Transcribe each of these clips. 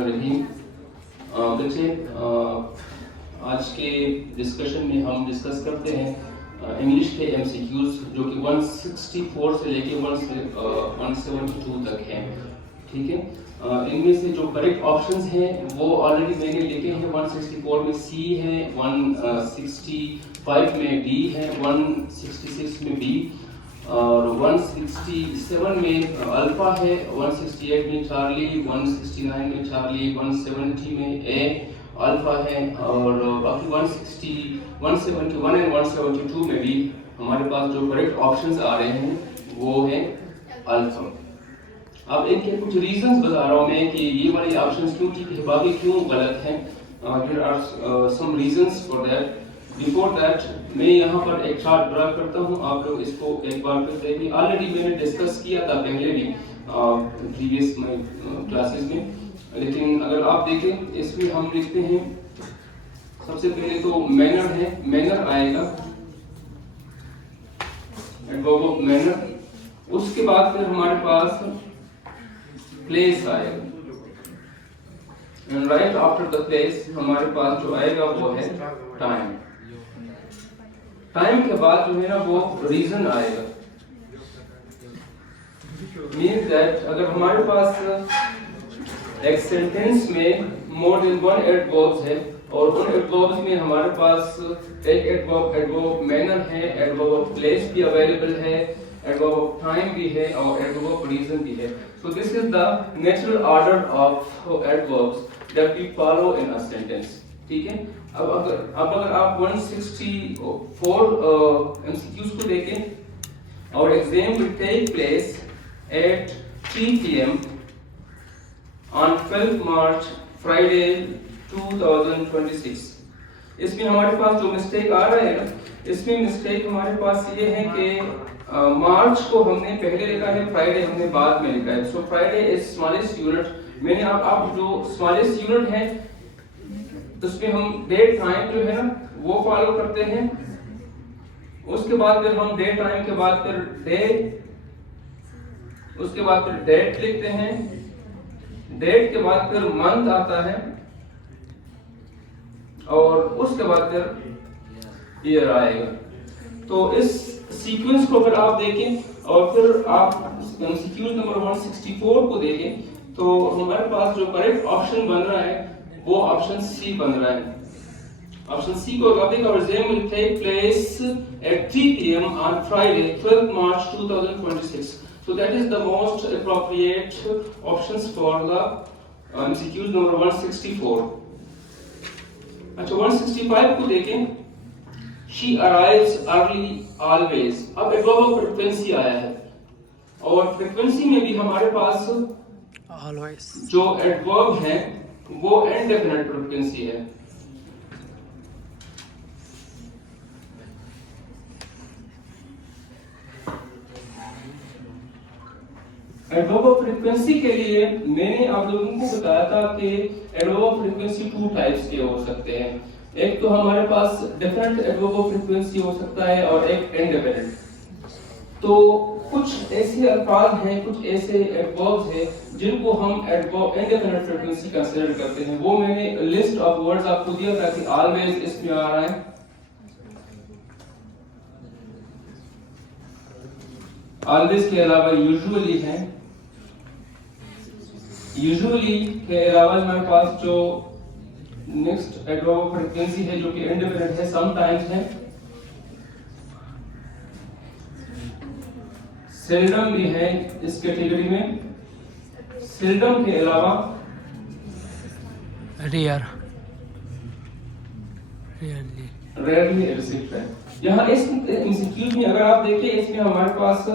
रहीम। बच्चे, आज के डिस्कशन में हम डिस्कस करते हैं इंग्लिश के एमसीक्यूज जो कि 164 से लेके 172 तक हैं। ठीक है, इनमें से जो करेक्ट ऑप्शंस हैं वो ऑलरेडी मैंने लिखे हैं। 164 में सी है, 165 में डी है, 166 में बी और 167 में अल्फा है, 168 में चार्ली, 169 में चार्ली, 170 में ए अल्फा है और बाकी 171 एंड 172 में भी हमारे पास जो करेक्ट ऑप्शंस आ रहे हैं वो है अल्फा। अब इनके कुछ रीजंस बता रहा हूँ मैं कि ये वाले ऑप्शंस क्यों ठीक है, बाकी क्यों गलत हैं। There are some reasons for that. Before that मैं यहाँ पर एक चार्ट ड्रा करता हूँ, आप लोग इसको एक बार फिर देखिए। ऑलरेडी मैंने डिस्कस किया था पहले भी प्रीवियस क्लासेस में, लेकिन अगर आप देखें इसमें हम लिखते हैं सबसे पहले तो मैनर है, मैनर आएगा, एडवर्ब ऑफ मैनर। उसके बाद फिर हमारे पास प्लेस आएगा and right after the place हमारे पास जो आएगा वो है टाइम। टाइम के बाद जो है ना वो रीजन आएगा। मीन्स दैट अगर हमारे पास एक सेंटेंस में मोर देन वन एडवर्ब्स है और उन एडवर्ब्स में हमारे पास एक एडवर्ब मैनर है, एडवर्ब ऑफ प्लेस भी अवेलेबल है, एडवर्ब ऑफ टाइम भी है और एडवर्ब ऑफ रीजन भी है। So this is the natural order of adverbs that we follow in a sentence. ठीक है, अब अगर आप 164 एमसीक्यूज को देखें और exam will take place at 3 PM on 12 March Friday 2026। इसमें हमारे पास जो मिस्टेक आ रहा है ना, इसमें मिस्टेक हमारे पास ये है कि मार्च को हमने पहले लिखा है, फ्राइडे हमने बाद में लिखा है। So Friday is smallest unit. मैंने आप जो स्मॉलेस्ट यूनिट है उसमें हम डेट टाइम जो है ना वो फॉलो करते हैं। उसके बाद फिर हम डेट टाइम के बाद फिर डे, उसके बाद फिर डेट लिखते हैं, डेट के बाद फिर मंथ आता है और उसके बाद फिर ईयर आएगा। तो इस सीक्वेंस को अगर आप देखें और फिर आप सीक्वेंस नंबर 164 को देखें तो हमारे पास जो करेक्ट ऑप्शन बन रहा है वो ऑप्शन सी बन रहा है। ऑप्शन सी को अगर देखें, exam will take place at 3 PM on Friday 12 March 2026। So that is the most appropriate options for the MCQ number 164। अच्छा, 165 को देखें, she arrives early always। अब एडवर्ब ऑफ फ्रीक्वेंसी आया है और फ्रीक्वेंसी में भी हमारे पास always जो एडवर्ब है वो इंडेफिनिट फ्रीक्वेंसी है। एडवर्ब ऑफ फ्रीक्वेंसी के लिए मैंने आप लोगों को बताया था कि एडवर्ब ऑफ फ्रीक्वेंसी 2 टाइप्स के हो सकते हैं। एक तो हमारे पास डिफरेंट एडवर्ब ऑफ फ्रीक्वेंसी हो सकता है और एक इंडेफिनिट। तो कुछ ऐसे अल्फाज हैं, कुछ ऐसे एडवर्ब्स हैं जिनको हम एडवर्ब इंडेफिनिट फ्रीक्वेंसी कंसीडर करते हैं। वो मैंने लिस्ट ऑफ वर्ड्स आपको दिया था कि ऑलवेज इसमें आ रहा है, ऑलवेज के अलावा यूजुअली है, यूजुअली के अलावा हमारे पास जो नेक्स्ट एडवर्ब ऑफ फ्रीक्वेंसी है जो कि इंडेफिनिट है, समटाइम्स है, सेल्डम भी है इस कैटेगरी में। सेल्डम के अलावा रेयर, रेयरली रिसीव्ड है। यहाँ इस एमसीक्यू में अगर आप देखें इसमें हमारे पास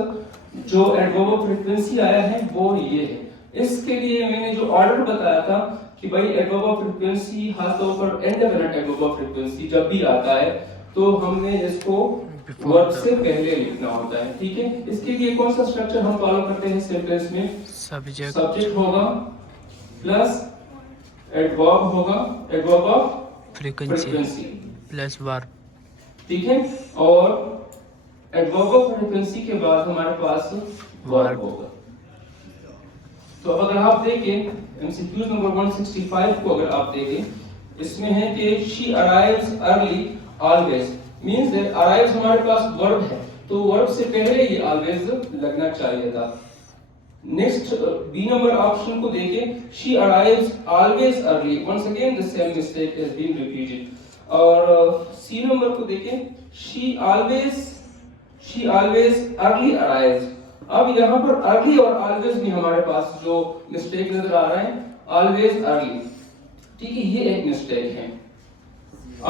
जो एडवर्ब ऑफ फ्रीक्वेंसी आया है वो ये है। इसके लिए मैंने जो ऑर्डर बताया था कि भाई एडवर्ब ऑफ फ्रीक्वेंसी खासतौर पर इंडेफिनिट एडवर्ब ऑफ फ्रीक्वेंसी जब भी आता है तो हमने इसको वर्ब से पहले लिखना होता है। ठीक है, इसके लिए कौन सा स्ट्रक्चर हम फॉलो करते हैं सेंटेंस में? सब्जेक्ट होगा प्लस एडवर्ब होगा, adverb of frequency plus verb. ठीक है, और एडवर्ब ऑफ फ्रीक्वेंसी के बाद हमारे पास वर्ब होगा। तो अब अगर आप देखें MCQ नंबर 165 को अगर आप देखें, इसमें है कि she arrives early always, means that arrives हमारे पास वर्ब है, तो वर्ब से पहले ये always लगना चाहिए था। नेक्स्ट बी नंबर ऑप्शन को देखें, she arrives always early, once again the same mistake has been repeated। और सी नंबर को देखें, she always early arrives। अब यहाँ पर early और always में हमारे पास जो मिस्टेक नजर आ रहा है, always early, ठीक है, ये एक मिस्टेक है।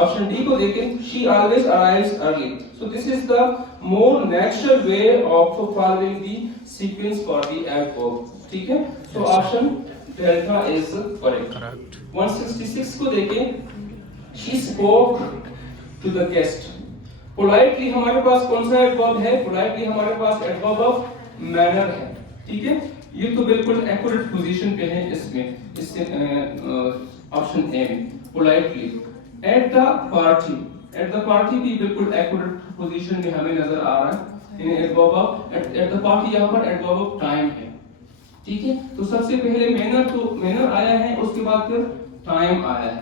ऑप्शन डी को देखें, she always arrives early, so this is the more natural way of following the sequence for the adverb, ठीक है। so option delta is correct। 166 को देखें, she spoke to the guest। Politely हमारे पास कौन सा adverb है? पोलाइटली हमारे पास adverb of manner है, ठीक है। ये तो बिल्कुल एक्यूरेट पोजीशन पे है इसमें, इससे ऑप्शन ए में पोलाइटली। एट द पार्टी भी बिल्कुल एक्यूरेट पोजीशन में हमें नजर आ रहा है। Adverb of at the party यहाँ पर एडवर्ब ऑफ टाइम है, ठीक है। तो सबसे पहले मैनर आया है, उसके बाद फिर टाइम आया है,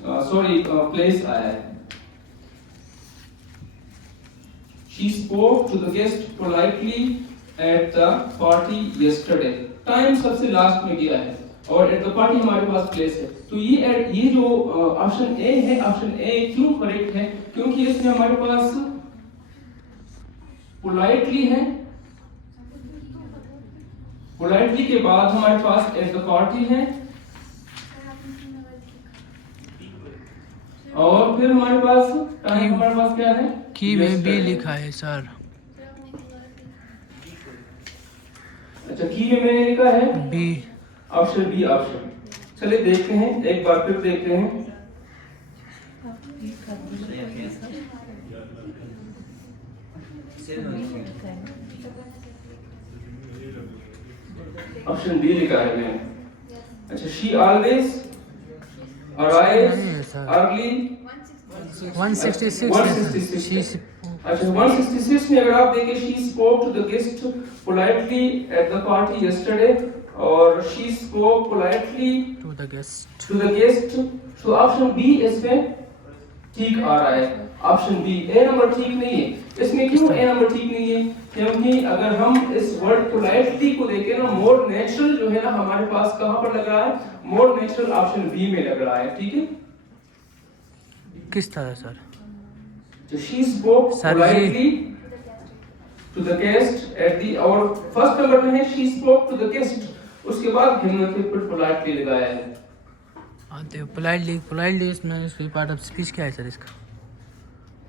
प्लेस आया है। She spoke to the guest politely at the party yesterday। Time सबसे लास्ट में गया है और at the party हमारे पास प्लेस है। तो ये जो ऑप्शन ए है, ऑप्शन ए क्यों करेक्ट है? क्योंकि इसमें हमारे पास पोलाइटली है, पोलाइटली के बाद हमारे पास at the party है, और फिर हमारे पास टाइम हमारे पास क्या है? की में बी लिखा है सर। अच्छा, की में मैंने लिखा है बी, ऑप्शन बी ऑप्शन। चलिए देखते हैं, एक बार फिर देखते हैं। ऑप्शन बी लिखा है मैंने। अच्छा, शी ऑलवेज arrives early 166 अच्छा 166 में अगर आप देखें, she spoke to the guest politely at the party yesterday, और she spoke politely to the guest। तो ऑप्शन बी इसमें ठीक आ रहा है। ऑप्शन बी, ए नंबर ठीक नहीं है। इसमें क्यों ए नंबर ठीक नहीं है? क्योंकि अगर हम इस वर्ड पोलाइटली को देखें ना, मोर नेचुरल जो है ना हमारे पास कहां पर लग रहा है? मोर नेचुरल ऑप्शन बी में लग रहा है, ठीक है। किस तरह सर? तो she spoke politely to the guest at the, और फर्स्ट नंबर में है she spoke to the guest, उसके बाद हमने फिर politely लगाया है। तो पोलाइटली इसमें पार्ट ऑफ स्पीच क्या है सर इसका?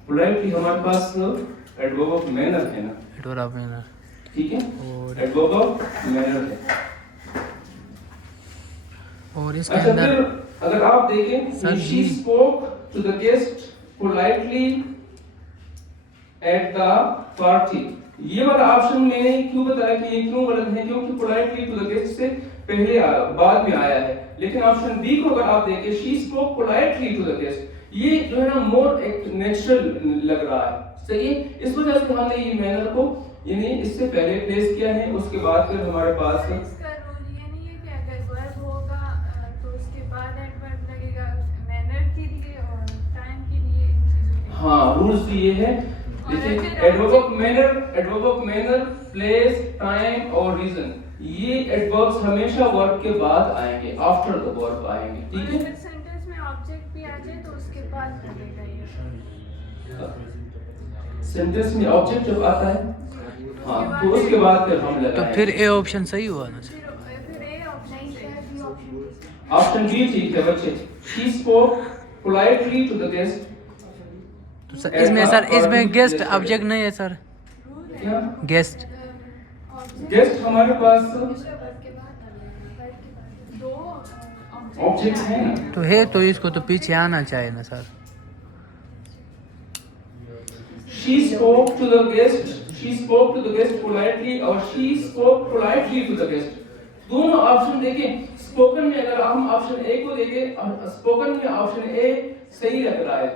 पोलाइटली हमारे पास एडवर्ब ऑफ मैनर है ना, एडवर्ब ऑफ मैनर, ठीक है, और एडवर्ब ऑफ मैनर है। और इसके अच्छा, अंदर फिर अगर आप देखें, she spoke to the guest politely at the party, ये वाला ऑप्शन मैंने क्यों बताया कि ये क्यों गलत है? क्योंकि politely to the guest से पहले बाद में आया है। लेकिन ऑप्शन बी को अगर आप देखें, she spoke politely to the guest, ये जो है ना मोर एक नेचुरल लग रहा है, सही है। इस वजह से हमने ये मैनर को यानी इससे पहले प्लेस किया है, उसके बाद फिर हमारे पास हाँ रूल्स ये है। देखिए, adverb of manner, place, time और रीजन, ये एडवर्ब्स हमेशा वर्ब के बाद आएंगे, आफ्टर द वर्ब आएंगे, ठीक है। सेंटेंस में ऑब्जेक्ट भी आ जाए तो उसके बाद लगेगा ये। सेंटेंस में ऑब्जेक्ट जब आता है, हाँ, तो उसके बाद फिर हम लगाएंगे। तो फिर ए ऑप्शन सही हुआ ना सर? फिर ए ऑप्शन है, बी ऑप्शन। ऑप्शन बी ठीक है बच्चे। she spoke politely to the guest। तो सर इसमें गेस्ट ऑब्जेक्ट नहीं है सर? क्या गेस्ट हमारे पास ऑब्जेक्ट है ना, तो है, तो इसको तो पीछे आना चाहिए ना sir. she spoke to the guest politely और she spoke politely to the guest। दोनों ऑप्शन देखें, स्पोकन में अगर हम ऑप्शन ए को देखें, स्पोकन में ऑप्शन ए सही लग रहा है,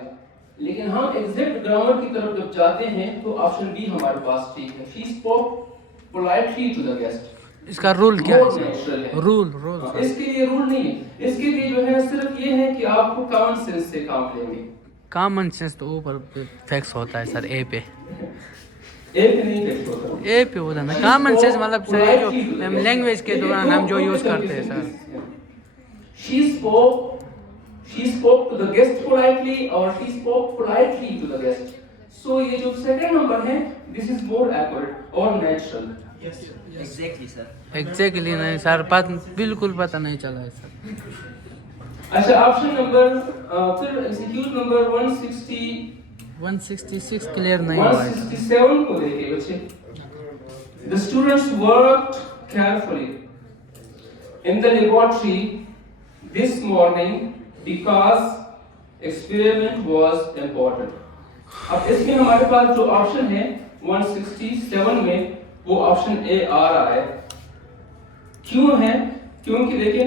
लेकिन हम एग्जैक्ट ग्रामर की तरफ जब जाते हैं तो ऑप्शन बी हमारे पास ठीक है। she spoke politely to the guest, इसका रूल क्या है more सर? natural है। रूल हाँ, इसके लिए रूल नहीं है, इसके लिए जो है सिर्फ ये है कि आपको कॉमन सेंस से काम लेंगे। कॉमन सेंस तो ऊपर फिक्स होता है सर, ए पे। एक नहीं फिक्स होता। ए पे होता है ना कॉमन सेंस, मतलब सर ये जो लैंग्वेज के दौरान हम जो यूज़ करते हैं sir. She spoke to the guest politely or she spoke politely to the guest. So ये जो second number है, this is more accurate or natural. Exactly sir. Exactly नहीं सर, बिल्कुल पता नहीं चला है सर। अच्छा, ऑप्शन नंबर फिर एग्जीक्यूट नंबर 166 क्लियर नहीं हुआ है सर। 167 को देखिए बच्चे। The students worked carefully in the laboratory this morning because experiment was important. अब इसमें हमारे पास जो ऑप्शन है 167 में वो ऑप्शन ए आ रहा है। क्यों है? क्योंकि देखिए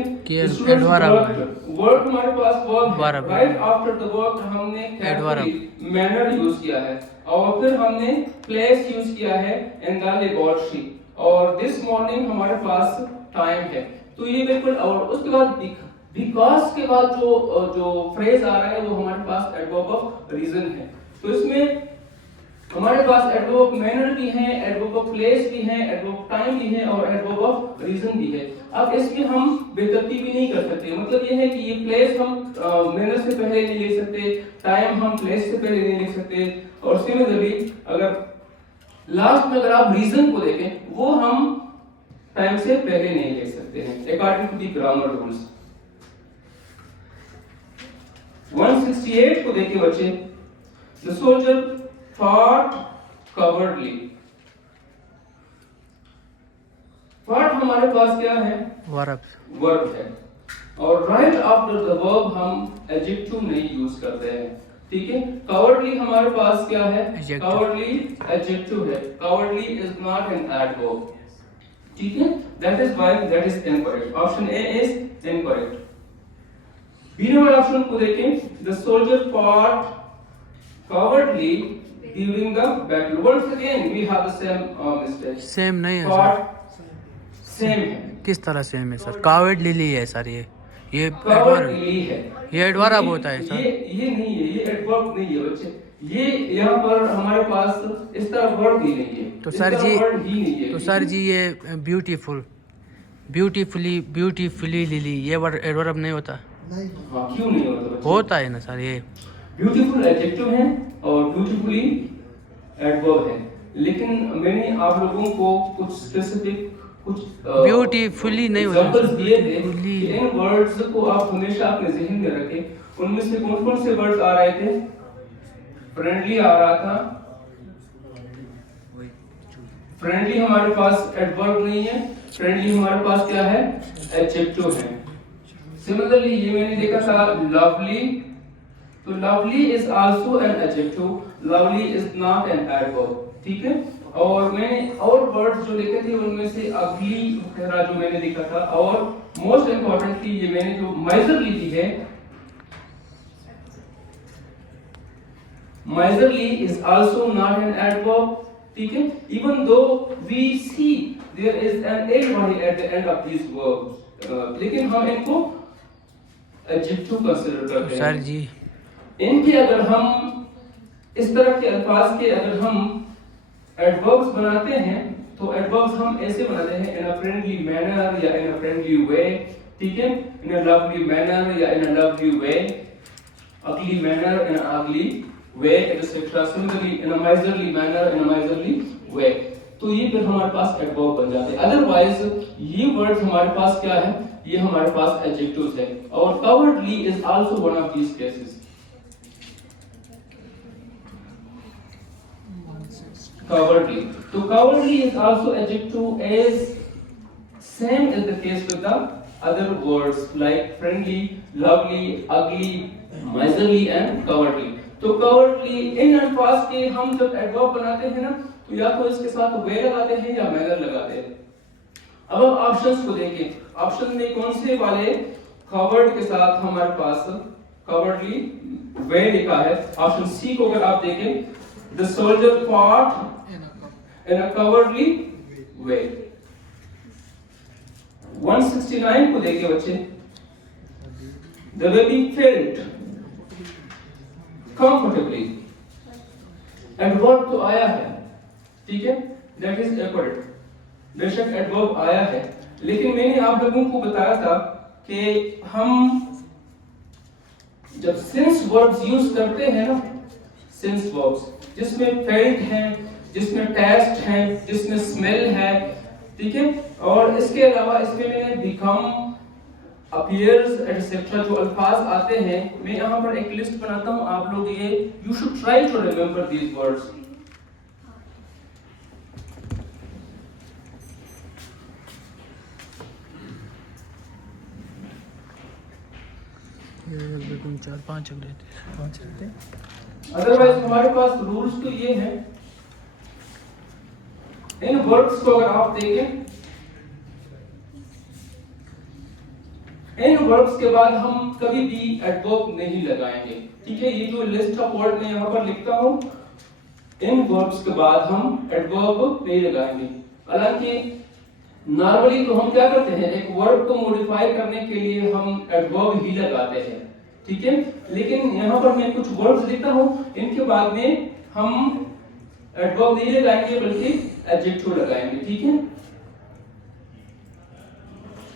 वर्क हमारे पास work right after the work हमने मैनर यूज किया है और फिर हमने प्लेस यूज किया है इन द लेबोरेटरी और दिस मॉर्निंग हमारे पास टाइम है। तो ये बिल्कुल, और उसके बाद बिकॉज के बाद जो फ्रेज आ रहा है वो हमारे पास एडवर्ब ऑफ रीजन है। तो इसमें हमारे पास एडवर्ब ऑफ मैनर भी है, एडवर्ब ऑफ प्लेस भी है, एडवर्ब ऑफ टाइम भी है और एडवर्ब ऑफ रीजन भी है। अब इसमें हम बेतरतीबी नहीं कर सकते, मतलब ये है कि ये प्लेस हम मैनर से पहले नहीं ले सकते, टाइम हम प्लेस से पहले नहीं ले सकते, और सिमिलरली अगर लास्ट में अगर आप रीजन को देखें वो हम टाइम से पहले नहीं ले सकते हैं according to the grammar rules. 168 को देखिए बच्चे। The soldier fought cowardly. Fought हमारे पास क्या है? वर्ब है और राइट आफ्टर द वर्ब हम एडजेक्टिव नहीं यूज करते हैं, ठीक है। cowardly हमारे पास क्या है? cowardly एडजेक्टिव है, cowardly is not an adverb, ठीक है। that is why that is incorrect. Option A is incorrect. B number option को देखें। The soldier fought cowardly during the battle. Once again we have the same mistake. Same नहीं है Fought sir. Same है। किस तरह same है sir? Cowardly ली है sir, ये cowardly है, ये एडवर्ब होता है सर। ये नहीं है, ये एडवर्ब नहीं है बच्चे। ये यहाँ पर हमारे पास इस तरह वर्ड ही नहीं है, तो सर जी ये ब्यूटीफुली लिली ये वर्ड एडवर्ब नहीं होता? हाँ, क्यों नहीं होता बच्चे? होता है ना सर। ये ब्यूटीफुल एडजेक्टिव है और ब्यूटीफुली एडवर्ब है, लेकिन मैंने आप लोगों को कुछ स्पेसिफिक कुछ ब्यूटीफुली नहीं होता एग्जांपल्स दिए थे कि इन वर्ड्स को आप हमेशा अपने ज़हन में रखें। उनमें से कौन-कौन से वर्ड्स आ रहे थे? फ्रेंडली आ रहा था, फ्रेंडली हमारे पास एडवर्ब नहीं है, फ्रेंडली हमारे पास क्या है? एडजेक्टिव है। सिमिलरली ये मैंने देखा था लवली, तो lovely is also an adjective, lovely is not an adverb, ठीक है। और मैंने और वर्ड्स जो लिखे थे उनमें से अगली वगैरह जो मैंने लिखा था, और मोस्ट इंपॉर्टेंटली ये मैंने जो माइजरली दी है, miserly is also not an adverb, ठीक है। Even though we see there is an ly at the end of these verbs, लेकिन हम इनको एडजेक्टिव कंसीडर करते हैं सर जी। इनके अगर हम इस तरह के अल्फाज के अगर हम एडवर्ब्स बनाते हैं तो एडवर्ब्स हम ऐसे बनाते हैं इन अ फ्रेंडली मैनर या इन अ फ्रेंडली वे, ठीक है, इन अ लवली मैनर या इन अ लवली वे, अगली manner in a ugly way, etcetera. Similarly in a miserly manner in a miserly way. तो ये फिर हमारे पास एडवर्ब बन जाते हैं। अदरवाइज ये वर्ड्स हमारे पास क्या है? ये हमारे पास एडजेक्टिव्स है, और cowardly is also one of these cases. Cowardly. So cowardly is also adjective as same as the case with the other words like friendly, lovely, ugly, miserly and cowardly. तो cowardly इन अल्फाज के हम जब adverb बनाते हैं ना, तो या तो इसके साथ वे लगाते हैं या मैनर लगाते हैं। अब हम ऑप्शंस को देखें। ऑप्शन में कौन से वाले कवर्ड के साथ हमारे पास कवर्डली वे लिखा है? ऑप्शन सी को अगर आप देखें, the soldier fought in a cowardly way. 169 को देखिए बच्चे, the baby felt comfortably, adverb तो आया है, ठीक है, that is accurate, बेशक एडवर्ब आया है, लेकिन मैंने आप लोगों को बताया था कि हम जब सिंस वर्ब्स यूज करते हैं ना, सिंस वर्ब्स जिसमें फेल्ट है, जिसमें टेस्ट है, जिसमें स्मेल है, ठीक है, और इसके अलावा इसमें मैंने बिकम, अपीयर्स एटसेट्रा जो अल्फाज आते हैं, मैं यहाँ पर एक लिस्ट बनाता हूँ, आप लोग ये you should try to remember these words. चार पांच रहते हैं। अदरवाइज हमारे पास रूल्स तो ये हैं, इन वर्ड्स को अगर आप देखें, इन वर्ड्स के बाद हम कभी भी एडवर्ब नहीं लगाएंगे, ठीक है, ये जो लिस्ट ऑफ वर्ड मैं यहाँ पर लिखता हूँ, इन वर्ड्स के बाद हम एडवर्ब नहीं लगाएंगे। हालांकि नॉर्मली तो हम क्या करते हैं, एक वर्ड को मॉडिफाई करने के लिए हम एडवर्ब ही लगाते हैं, ठीक है, लेकिन यहाँ पर मैं कुछ वर्ड्स लिखता हूँ, इनके बाद में हम एडवर्ब नहीं लगाएंगे बल्कि एडजेक्टिव लगाएंगे, ठीक है।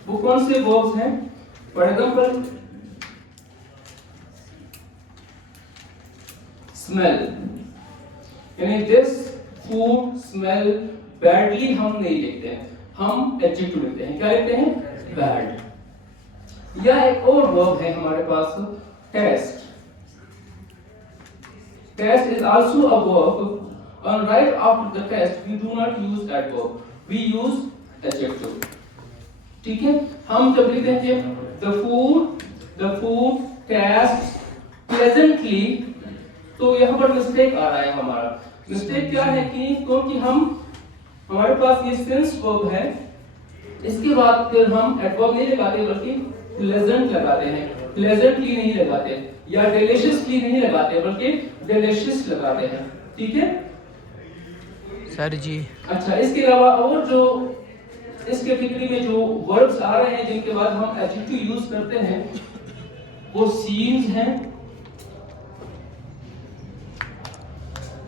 वो कौन से वर्ब्स हैं? फॉर एग्जांपल स्मेल, यानी दिस फूड स्मेल बैडली हम नहीं लिखते हैं, हम एडजेक्टिव लिखते हैं, क्या लिखते हैं? बैड। या एक और वर्ब है हमारे पास, test. Test is also a verb, and right after the test we do not use adverb, we use adjective, ठीक है। हम जब लिखते हैं कि the food tastes pleasantly, तो यहाँ पर मिस्टेक आ रहा है हमारा। मिस्टेक क्या है कि क्योंकि हमारे पास ये सेंस वर्ब है, इसके बाद फिर हम एडवर्ब नहीं लगाते बल्कि प्लेजेंट लगाते हैं, प्लेजेंटली नहीं लगाते, या डिलीशियसली नहीं लगाते बल्कि डिलीशियस लगाते हैं, ठीक है सर जी। अच्छा, इसके अलावा और जो इस कैटेगरी में जो वर्ड्स आ रहे हैं जिनके बाद हम एडजेक्टिव यूज करते हैं, वो सीम्स हैं,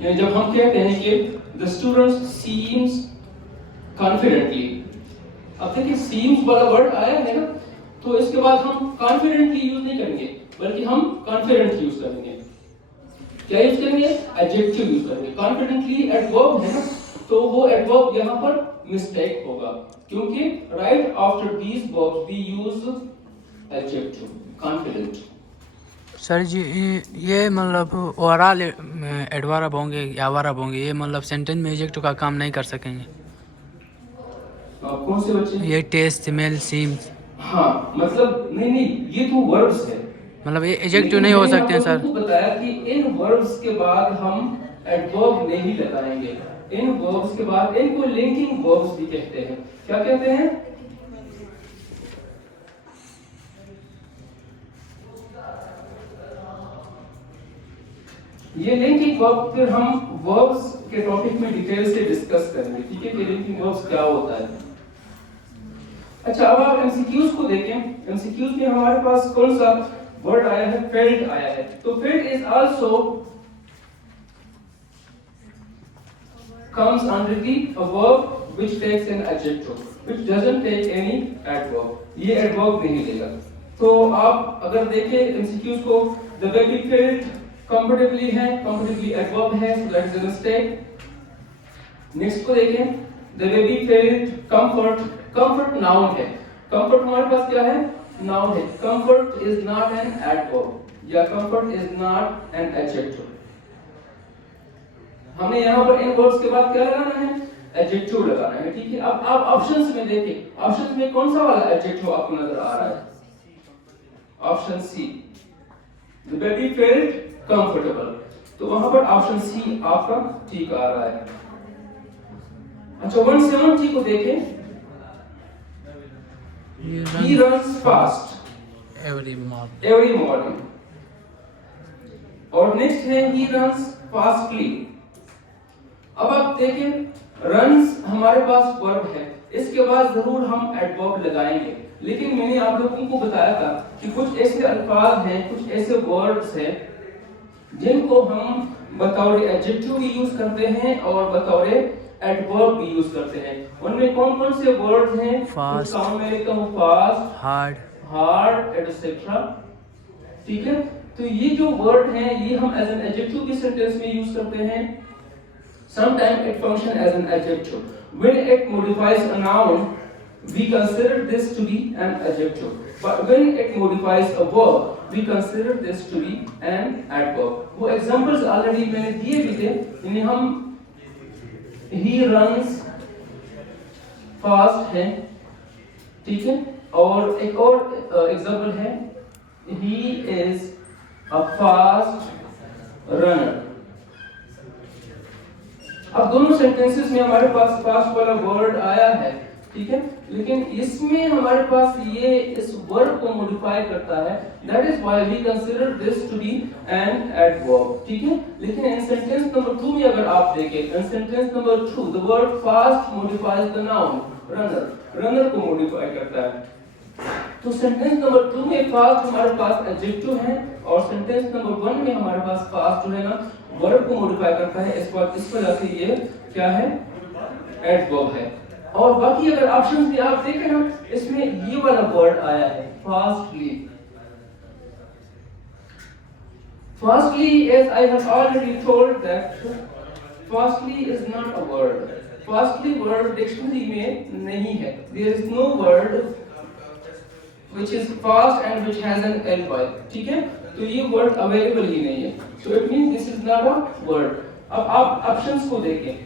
यानी जब हम कहते हैं कि the student seems confidently, अब देखिए सीम्स वाला वर्ड आया है ना, तो इसके बाद हम कॉन्फिडेंटली यूज नहीं करेंगे बल्कि हम कॉन्फिडेंट यूज करेंगे। क्या यूज करेंगे? एडजेक्टिव यूज करेंगे। कॉन्फिडेंटली एडवर्ब है ना, तो वो एडवर्ब यहाँ पर मिस्टेक होगा, क्योंकि right after these verbs we use adjective, confident. Sir ji ये मतलब ओवरऑल एडवर्ब होंगे या वर्ब होंगे, ये मतलब सेंटेंस में एडजेक्टिव का काम नहीं कर सकेंगे। कौन से बच्चे? ये टेस्ट, स्मेल, सीम्स। हाँ, मतलब नहीं, ये तो वर्ब्स है, मतलब ये एडजेक्टिव नहीं हो सकते हैं सर। मैंने बताया कि इन वर्ब्स के बाद हम एडवर्ब नहीं लगाएंगे, इन वर्ब्स के बाद इनको लिंकिंग वर्ब्स भी कहते हैं। क्या कहते हैं? ये लिंकिंग वर्ब फिर हम वर्ब्स के टॉपिक में डिटेल से डिस्कस करेंगे, ठीक है, कि लिंकिंग वर्ब्स क्या होता है। अच्छा, अब आप एमसीक्यूज को देखें। एमसीक्यूज में हमारे पास कौन सा वर्ड आया है? फेल्ट आया है। तो felt is also comes under the a verb which takes an adjective, which doesn't take any adverb, ये adverb नहीं लेगा। तो आप अगर देखें एमसीक्यूज को, the baby felt comfortably है, comfortably adverb है, so that is a mistake। Next को देखें, the baby felt comfort, comfort noun है, comfort हमारे पास क्या है? noun है, comfort is not an adverb या comfort is not an adjective। हमने यहाँ पर इन वर्ड्स के बाद क्या लगाना है? एडजेक्टिव लगाना है, ठीक है। अब आप ऑप्शंस में देखें, ऑप्शंस में कौन सा वाला एडजेक्टिव आपको नजर आ रहा है? Option C, the baby felt comfortable, तो वहां पर ऑप्शन सी आपका ठीक आ रहा है। अच्छा, 170 को देखें, he runs fast every morning, और नेक्स्ट है he runs fastly। अब आप देखें, runs हमारे पास वर्ब है, इसके बाद जरूर हम एडवर्ब लगाएंगे। लेकिन मैंने आप लोगों को बताया था कि कुछ ऐसे अल्फाज हैं, कुछ ऐसे वर्ड्स हैं जिनको हम बतौर एडजेक्टिव भी यूज करते हैं और बतौर एडवर्ब भी यूज करते हैं। उनमें कौन कौन से वर्ड्स हैं? Fast, मैं लिखता हूँ फास्ट, हार्ड, हार्ड एटसेट्रा। ठीक है, तो ये जो वर्ड हैं ये हम एज एन एडजेक्टिव भी सेंटेंस में यूज करते हैं। Sometimes it functions as an adjective. When it modifies a noun, we consider this to be an adjective. But when it modifies a verb, we consider this to be an adverb. वो examples already मैंने दिए भी थे, इन्हें हम he runs fast है, ठीक है, और एक और एग्जाम्पल है he is a fast runner। अब दोनों सेंटेंसेस में हमारे पास फास्ट वाला वर्ड आया है, ठीक है, लेकिन इसमें हमारे पास ये इस वर्ब को मॉडिफाई करता है, that is why we consider this to be an adverb. ठीक है, लेकिन इन सेंटेंस नंबर 2 में अगर आप देखें, in sentence number 2 the word fast modifies the noun runner, runner को मॉडिफाई करता है। तो सेंटेंस नंबर 2 में फास्ट हमारे पास एडजेक्टिव है और सेंटेंस नंबर 1 में हमारे पास फास्ट जो है ना वर्ब को मॉडिफाई करता है। इस वजह से ये क्या है? एडवर्ब है। और बाकी अगर ऑप्शंस भी आप देखें ना, इसमें ये वाला वर्ड आया है fastly. Fastly, as I have already told that fastly is not a word. Fastly word dictionary में नहीं है। There is no word which is fast and which has an ly। ठीक है, तो ये वर्ड अवेलेबल ही नहीं है, so it means this is not a word। अब आप ऑप्शंस को देखें,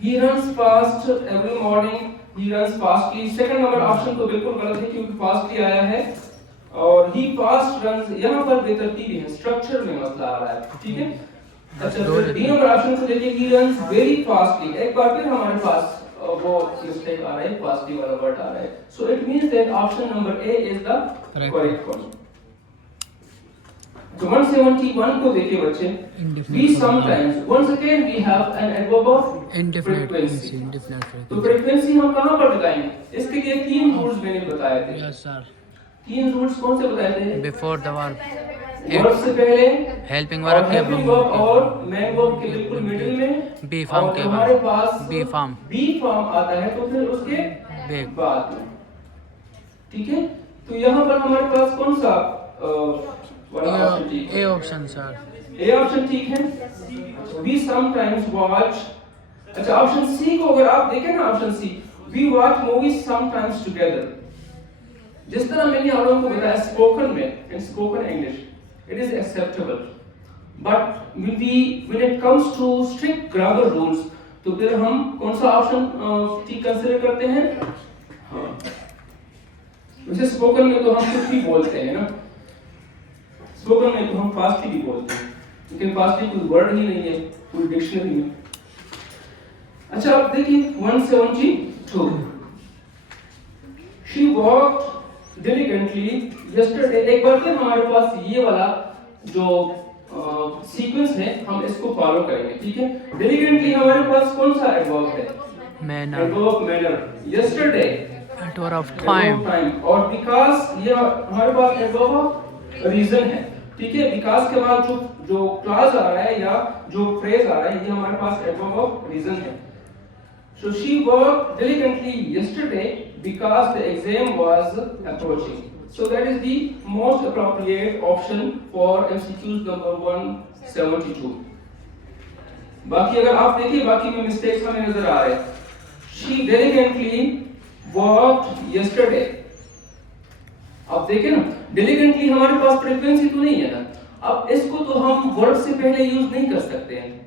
he runs fast every morning, he runs fastly। Second number option तो बिल्कुल गलत है क्योंकि fastly आया है और he fast runs यहाँ पर बेतरतीबी है, स्ट्रक्चर में मसला आ रहा है। ठीक है, अच्छा डी नंबर ऑप्शन को देखिए, he runs very fastly। एक बार फिर हमारे पास वो मिस्टेक आ रहा है, फास्टली वाला वर्ड आ रहा है, so it means that option number A is the correct one। तो 171 को देखिए बच्चे, we sometimes, once again we have an adverb of frequency। तो frequency हम कहाँ पर लगाएंगे? इसके लिए 3 रूल्स मैंने बताए थे। Yes sir. 3 रूल्स कौन से बताए थे? बिफोर द वर्ब, वर्ब से पहले, हेल्पिंग वर्ब के और मेन वर्ब के बिल्कुल मिडिल में, बी फॉर्म के हमारे पास बी फॉर्म आता है तो फिर उसके बैक बाद में। ठीक है, तो यहाँ पर हमारे पास कौन सा वाला ऑप्शन ठीक है? A option sir. A option ठीक है। वी समटाइम्स वॉच, अच्छा ऑप्शन सी को अगर आप देखें ना, option C, we watch movies sometimes together. जिस तरह मैंने आप लोगों को बताया स्पोकन में, in spoken English it is acceptable, but when it comes to strict grammar rules, तो फिर हम कौन सा ऑप्शन ठीक कंसीडर करते हैं? हाँ, वैसे स्पोकन में तो हम कुछ भी बोलते हैं ना, स्पोकन में तो हम फास्टली भी बोलते हैं, लेकिन फास्टली कोई वर्ड ही नहीं है कोई डिक्शनरी में। अच्छा आप देखिए 172, she walked diligently yesterday। एक बार फिर हमारे पास ये वाला जो सीक्वेंस है हम इसको फॉलो करेंगे। ठीक है, diligently हमारे पास कौन सा एडवर्ब है? Manner, adverb manner. yesterday adverb of time, और बिकॉज़ ये हमारे पास एडवर्ब ऑफ रीजन है। ठीक है, बिकॉज़ के बाद जो क्लॉज आ रहा है या जो फ्रेज आ रहा है ये हमारे पास एडवर्ब ऑफ रीजन है। So she worked diligently yesterday because the exam was approaching। So that is the most appropriate option for MCQs number 172। बाकी अगर आप देखिए बाकी में मिस्टेक्स हमें नजर आ रहे हैं। She diligently worked yesterday। अब देखिए ना, diligently हमारे पास फ्रीक्वेंसी तो नहीं है ना, अब इसको तो हम वर्ब से पहले यूज नहीं कर सकते हैं।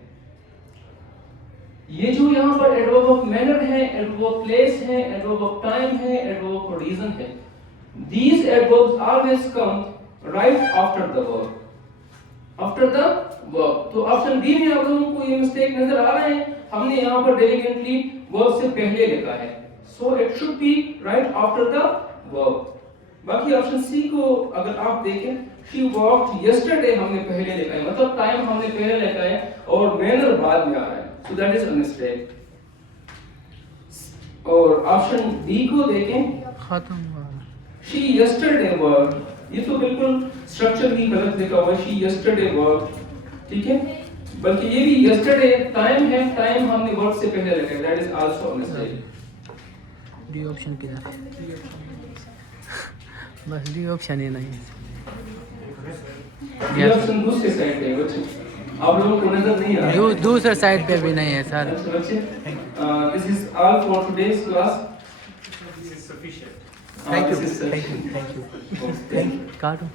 ये जो यहाँ पर एडवर्ब ऑफ मैनर है, एडवर्ब ऑफ प्लेस है, एडवर्ब ऑफ टाइम है, एडवर्ब ऑफ रीजन है, these adverbs always come right after the verb, after the verb। तो ऑप्शन बी में आप लोगों को ये मिस्टेक नजर आ रहे हैं, हमने यहाँ पर diligently verb से पहले लिखा है, so it should be right after the verb। बाकी ऑप्शन सी को अगर आप देखें, she walked yesterday हमने पहले लिखा है, मतलब टाइम हमने पहले लिखा है और मैनर बाद में आ रहा है, so that is a mistake। और ऑप्शन डी को देखें, खत्म हुआ। शी यस्टरडे वर्क, ये तो बिल्कुल स्ट्रक्चर ही गलत लिखा हुआ है, शी यस्टरडे वर्क, ठीक है, बल्कि ये भी यस्टरडे टाइम है, टाइम हमने वर्क से पहले रखा है, that is also a mistake. D option किधर है? बस डी ऑप्शन ही नहीं है। ये ऑप्शन दूसरे साइड पे है बच्चे, आप लोगों को नजर नहीं आ रहा है। दूसरे साइड पे भी नहीं है सर। अच्छा बच्चे, this is all for today's class. Thank you, thank you, thank you, काटो।